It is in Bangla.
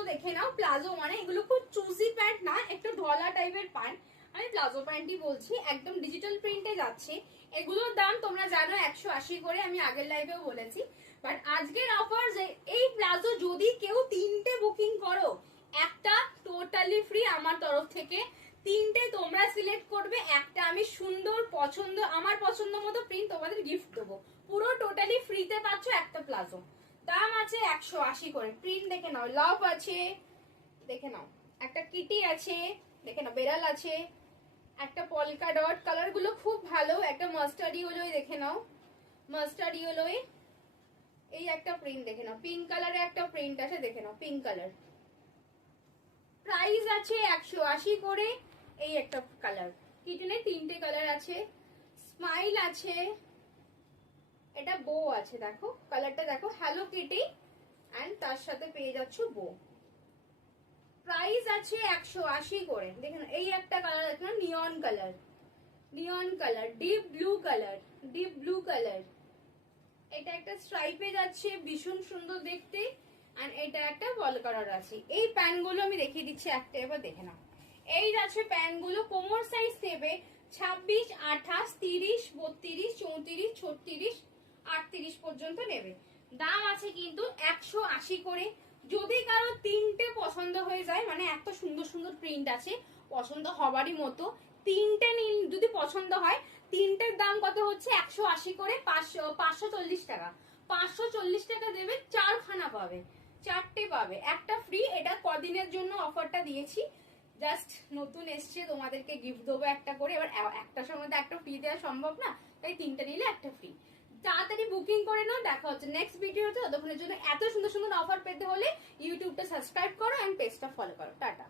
প্লাজো দেখে নাও। প্লাজো মানে এগুলো খুব চুজি প্যান্ট না, একটু ঢলা টাইপের প্যান্ট। আমি প্লাজো প্যান্টই বলছি, একদম ডিজিটাল প্রিন্টে যাচ্ছে। এগুলোর দাম তোমরা জানো 180 করে, আমি আগের লাইভেও বলেছি। বাট আজকের অফার যে এই প্লাজো যদি কেউ 3টে বুকিং করো, একটা টোটালি ফ্রি আমার তরফ থেকে। 3টে তোমরা সিলেক্ট করবে, একটা আমি সুন্দর পছন্দ আমার পছন্দ মতো প্রিন্ট তোমাদের গিফট দেবো। পুরো টোটালি ফ্রিতে পাচ্ছ একটা প্লাজো। দাম আছে 180 করে। প্রিন্ট দেখে নাও, লাভ আছে দেখে নাও, একটা কিটি আছে দেখে নাও, বেড়াল আছে, একটা পলকা ডট। কালার গুলো খুব ভালো। একটা মাস্টার্ড ইয়েলোয় দেখে নাও, মাস্টার্ড ইয়েলোয় এই একটা প্রিন্ট দেখে নাও, পিঙ্ক কালারে একটা প্রিন্ট আছে দেখে নাও, পিঙ্ক কালার। প্রাইস আছে 180 করে। এই একটা কালার, কিটেনে 3টে কালার আছে, স্মাইল আছে, এটা বো আছে, দেখো কালারটা দেখো, হ্যালো কিটি এন্ড তার সাথে পেয়ে যাচ্ছ বো। প্রাইস আছে 180 করে। দেখেন এই একটা কালার আছে না, নিয়ন কালার, নিয়ন colour, deep blue colour, deep blue colour. এটা একটা স্ট্রাইপে যাচ্ছে, ভীষণ সুন্দর দেখতে। এন্ড এটা একটা বল কালার আছে। এই প্যান্ট গুলো আমি দেখিয়ে দিচ্ছি একটা, এবার দেখে নাও। এই যাচ্ছে প্যান্ট গুলো, কোমর সাইজ নেবে 26, 28, 30, 32, 34, 36, 38 পর্যন্ত নেবে। দাম আছে কিন্তু 180 করে। যদি কারো 3টে পছন্দ হয়ে যায়, মানে এত সুন্দর সুন্দর প্রিন্ট আছে, পছন্দ হবারই মতো, 3টে নিন যদি পছন্দ হয়। 3টের দাম কত হচ্ছে 180 করে, 540 টাকা। 540 টাকা দেবে, 4খানা পাবে, 4টে পাবে, একটা ফ্রি। এটা কদিনের জন্য অফারটা দিয়েছি, জাস্ট নতুন এসছে, তোমাদেরকে গিফট দেবো একটা করে। এবার একটার সময় তো একটা ফ্রি দেওয়া সম্ভব না, তাই 3টে নিলে একটা ফ্রি। তাড়াতাড়ি বুকিং করে নাও। দেখা হচ্ছে নেক্সট ভিডিওতে। ততক্ষণের জন্য এত সুন্দর সুন্দর অফার পেতে হলে ইউটিউবটা সাবস্ক্রাইব করো এন্ড পেজটা ফলো করো। টাটা।